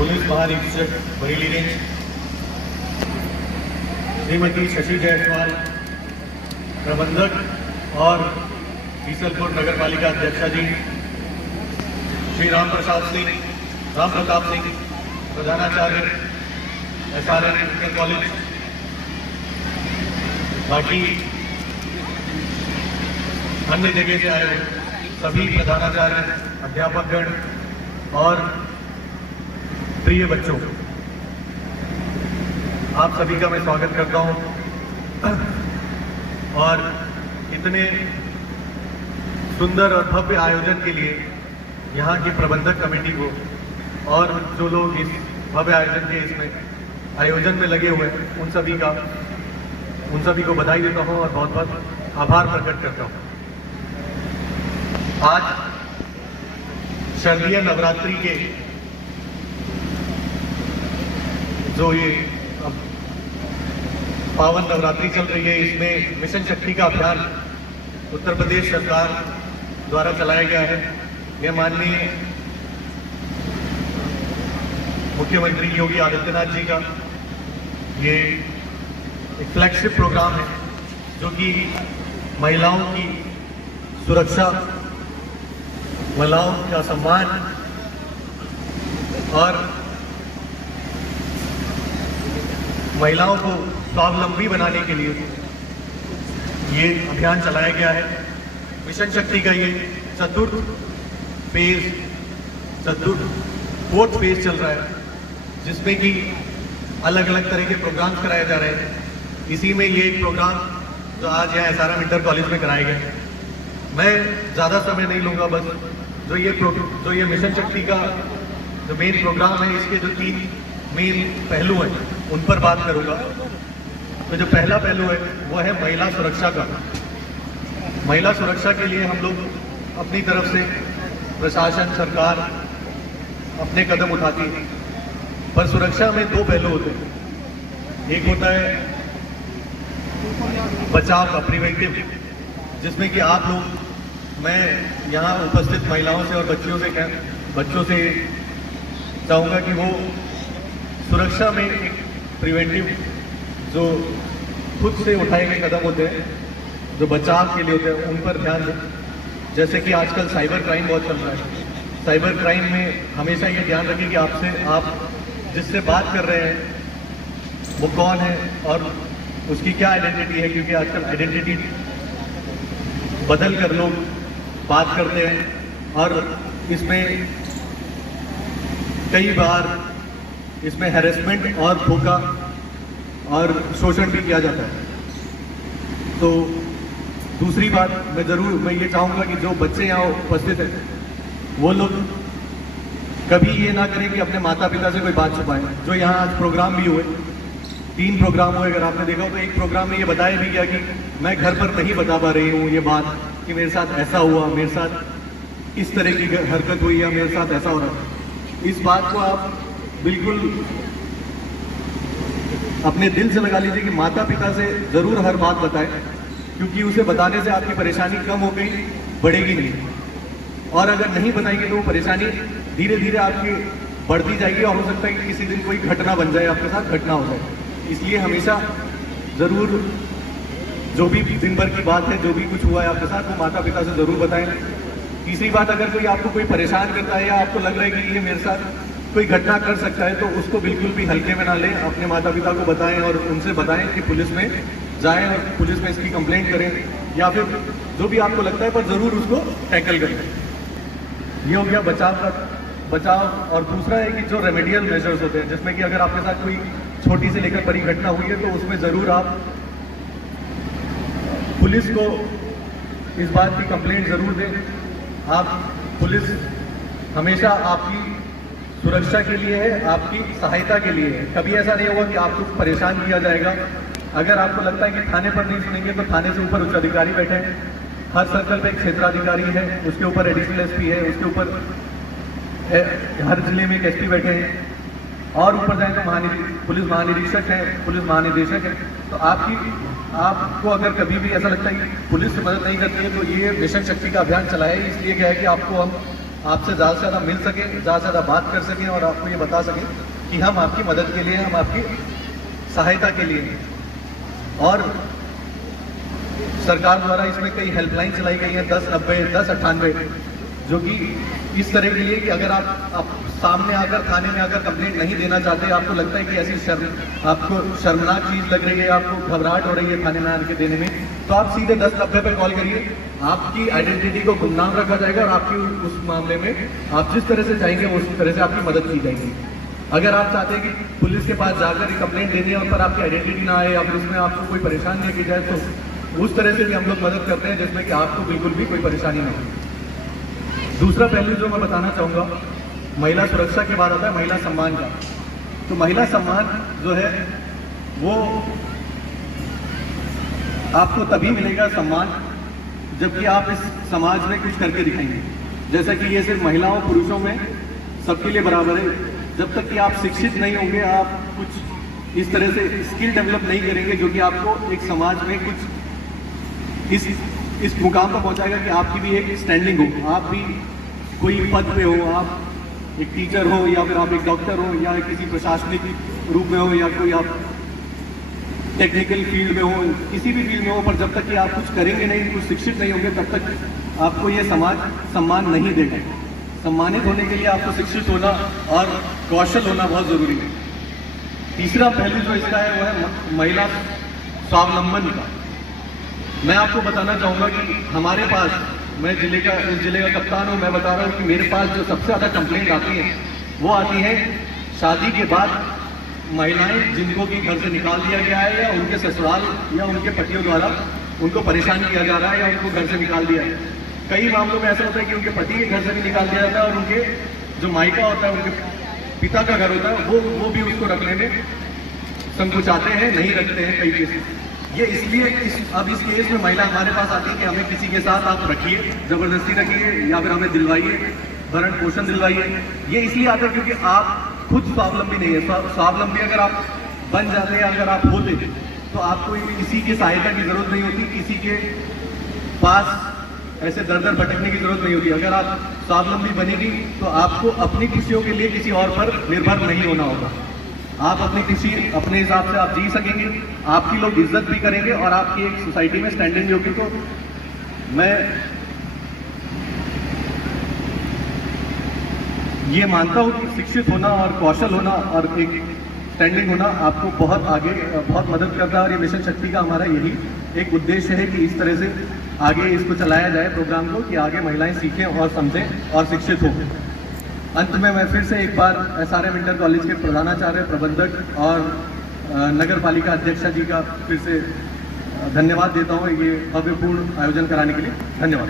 Police महानिरीक्षक Bareilly range Shrimati Shashi Jaiswal, प्रबंधक और बीसलपुर नगर पालिका अध्यक्षा जी श्री राम प्रताप सिंह, प्रधानाचार्य SRN इंटर कॉलेज, बाकी अन्य जगह से आए सभी प्रधानाचार्य, अध्यापकगण और प्रिय बच्चों, आप सभी का मैं स्वागत करता हूं। और इतने सुंदर और भव्य आयोजन के लिए यहाँ की प्रबंधक कमेटी को और जो लोग इस भव्य आयोजन के इसमें आयोजन में लगे हुए हैं उन सभी को बधाई देता हूँ और बहुत बहुत आभार प्रकट करता हूँ। आज शारदीय नवरात्रि के जो ये पावन नवरात्रि चल रही है, इसमें मिशन शक्ति का अभियान उत्तर प्रदेश सरकार द्वारा चलाया गया है। यह माननीय मुख्यमंत्री योगी आदित्यनाथ जी का ये एक फ्लैगशिप प्रोग्राम है जो कि महिलाओं की सुरक्षा, महिलाओं का सम्मान और महिलाओं को स्वावलंबी बनाने के लिए ये अभियान चलाया गया है। मिशन शक्ति का ये फोर्थ फेज चल रहा है, जिसमें कि अलग अलग तरह के प्रोग्राम्स कराए जा रहे हैं। इसी में ये एक प्रोग्राम जो आज यहाँ SRM इंटर कॉलेज में कराया गया है, मैं ज़्यादा समय नहीं लूँगा। बस जो ये मिशन शक्ति का जो मेन प्रोग्राम है, इसके जो 3 मेन पहलू हैं उन पर बात करूँगा। तो जो पहला पहलू है वो है महिला सुरक्षा का। महिला सुरक्षा के लिए हम लोग अपनी तरफ से प्रशासन, सरकार अपने कदम उठाती है, पर सुरक्षा में 2 पहलू होते हैं। एक होता है बचाव का, प्रिवेंटिव, जिसमें कि आप लोग, मैं यहाँ उपस्थित महिलाओं से और बच्चों से चाहूँगा कि वो सुरक्षा में एक प्रिवेंटिव जो खुद से उठाए गए कदम होते हैं, जो बचाव के लिए होते हैं, उन पर ध्यान दें। जैसे कि आजकल साइबर क्राइम बहुत चल रहा है। साइबर क्राइम में हमेशा ये ध्यान रखें कि आप जिससे बात कर रहे हैं वो कौन है और उसकी क्या आइडेंटिटी है, क्योंकि आजकल आइडेंटिटी बदल कर लोग बात करते हैं और इसमें कई बार इसमें हैरेसमेंट और धोखा और शोषण भी किया जाता है। तो दूसरी बात मैं ये चाहूँगा कि जो बच्चे यहाँ उपस्थित हैं वो लोग कभी ये ना करें कि अपने माता पिता से कोई बात छुपाएं। जो यहाँ आज प्रोग्राम भी हुए, 3 प्रोग्राम हुए, अगर आपने देखा हो तो एक प्रोग्राम में ये बताया भी गया कि मैं घर पर नहीं बता पा रही हूँ ये बात कि मेरे साथ ऐसा हुआ, मेरे साथ इस तरह की हरकत हुई या मेरे साथ ऐसा हो रहा है। इस बात को आप बिल्कुल अपने दिल से लगा लीजिए कि माता पिता से ज़रूर हर बात बताएं, क्योंकि उसे बताने से आपकी परेशानी कम हो गई, बढ़ेगी नहीं। और अगर नहीं बताएंगे तो वो परेशानी धीरे धीरे आपकी बढ़ती जाएगी और हो सकता है कि किसी दिन कोई घटना बन जाए, आपके साथ घटना हो जाए। इसलिए हमेशा ज़रूर जो भी दिन भर की बात है, जो भी कुछ हुआ है आपके साथ, वो माता पिता से ज़रूर बताएं। तीसरी बात, अगर कोई आपको कोई परेशान करता है या आपको लग रहा है कि ये मेरे साथ कोई घटना कर सकता है, तो उसको बिल्कुल भी हल्के में ना लें। अपने माता पिता को बताएं और उनसे बताएं कि पुलिस में जाएं और पुलिस में इसकी कंप्लेंट करें, या फिर जो भी आपको लगता है, पर ज़रूर उसको टैकल करें। ये हो गया बचाव। और दूसरा है कि जो रेमेडियल मेजर्स होते हैं, जिसमें कि अगर आपके साथ कोई छोटी से लेकर बड़ी घटना हुई है तो उसमें ज़रूर आप पुलिस को इस बात की कंप्लेंट ज़रूर दें। पुलिस हमेशा आपकी सुरक्षा के लिए है, आपकी सहायता के लिए है। कभी ऐसा नहीं होगा कि आपको परेशान किया जाएगा। अगर आपको लगता है कि थाने पर नहीं सुनेंगे तो थाने से ऊपर उच्च अधिकारी बैठे हैं। हर सर्कल पे एक क्षेत्राधिकारी है, उसके ऊपर एडिशनल SP है, उसके ऊपर हर जिले में एक SP बैठे हैं, और ऊपर जाए तो पुलिस महानिरीक्षक है, पुलिस महानिदेशक है। तो आपको अगर कभी भी ऐसा लगता है कि पुलिस से मदद नहीं करती है, तो ये मिशन शक्ति का अभियान चलाया है। इसलिए क्या है कि आपको हम आपसे ज़्यादा से ज़्यादा मिल सकें, ज़्यादा से ज़्यादा बात कर सकें और आपको ये बता सकें कि हम आपकी मदद के लिए, हम आपकी सहायता के लिए हैं। और सरकार द्वारा इसमें कई हेल्पलाइन चलाई गई हैं, 1090, 1098, जो कि इस तरह के लिए कि अगर आप सामने आकर थाने में आकर कंप्लेंट नहीं देना चाहते, आपको लगता है कि ऐसी आपको शर्मनाक चीज़ लग रही है, आपको घबराहट हो रही है थाने में आकर देने में, तो आप सीधे 1090 पर कॉल करिए। आपकी आइडेंटिटी को गुमनाम रखा जाएगा और आपकी उस मामले में आप जिस तरह से चाहेंगे उस तरह से आपकी मदद की जाएगी। अगर आप चाहते हैं कि पुलिस के पास जाकर कंप्लेंट देनी है और पर आपकी आइडेंटिटी ना आए या फिर उसमें आपको कोई परेशानी नहीं की जाए, तो उस तरह से भी हम लोग मदद करते हैं जिसमें कि आपको बिल्कुल भी कोई परेशानी ना हो। दूसरा पहलू जो मैं बताना चाहूँगा, महिला सुरक्षा की बात आता है, महिला सम्मान का। तो महिला सम्मान जो है वो आपको तभी मिलेगा सम्मान जबकि आप इस समाज में कुछ करके दिखाएंगे। जैसा कि ये सिर्फ महिलाओं पुरुषों में सबके लिए बराबर है। जब तक कि आप शिक्षित नहीं होंगे, आप कुछ इस तरह से स्किल डेवलप नहीं करेंगे जो कि आपको एक समाज में कुछ इस मुकाम पर पहुंचाएगा कि आपकी भी एक स्टैंडिंग हो, आप भी कोई पद पे हो, आप एक टीचर हो या फिर आप एक डॉक्टर हो या किसी प्रशासनिक रूप में हो या कोई आप टेक्निकल फील्ड में हो, किसी भी फील्ड में हो, पर जब तक कि आप कुछ करेंगे नहीं, कुछ शिक्षित नहीं होंगे, तब तक आपको ये समाज सम्मान नहीं देगा। सम्मानित होने के लिए आपको शिक्षित होना और कौशल होना बहुत ज़रूरी है। तीसरा पहलू जो इसका है वो है महिला स्वावलंबन का। मैं आपको बताना चाहूँगा कि हमारे पास, मैं इस जिले का कप्तान हूँ, मैं बता रहा हूँ कि मेरे पास जो सबसे ज़्यादा कंप्लेंट आती है वो आती है शादी के बाद महिलाएं जिनको कि घर से निकाल दिया गया है या उनके ससुराल या उनके पतियों द्वारा उनको परेशान किया जा रहा है या उनको घर से निकाल दिया है। कई मामलों में ऐसा होता है कि उनके पति के घर से भी निकाल दिया जाता है और उनके जो मायका होता है, उनके पिता का घर होता है, वो भी उसको रखने में संकोचाते हैं, नहीं रखते हैं कई केस। ये इसलिए अब इस केस में महिला हमारे पास आती है कि हमें किसी के साथ आप रखिए, ज़बरदस्ती रखिए या फिर हमें दिलवाइए, भरण पोषण दिलवाइए। ये इसलिए आता है क्योंकि आप खुद स्वावलंबी नहीं है। स्वावलंबी अगर आप बन जाते हैं, अगर आप होते तो आपको किसी की सहायता की जरूरत नहीं होती, किसी के पास ऐसे दर दर भटकने की जरूरत नहीं होती। अगर आप स्वावलंबी बनेगी तो आपको अपनी खुशियों के लिए किसी और पर निर्भर नहीं होना होगा। आप अपने हिसाब से आप जी सकेंगे, आपकी लोग इज्जत भी करेंगे और आपकी एक सोसाइटी में स्टैंडिंग भी होगी। तो मैं ये मानता हूँ कि शिक्षित होना और कौशल होना और एक स्टैंडिंग होना आपको बहुत आगे बहुत मदद करता है। और ये मिशन शक्ति का हमारा यही एक उद्देश्य है कि इस तरह से आगे इसको चलाया जाए प्रोग्राम को, कि आगे महिलाएं सीखें और समझें और शिक्षित हों। अंत में मैं फिर से एक बार SRM इंटर कॉलेज के प्रधानाचार्य, प्रबंधक और नगर पालिका अध्यक्षा जी का फिर से धन्यवाद देता हूँ ये भव्यपूर्ण आयोजन कराने के लिए। धन्यवाद।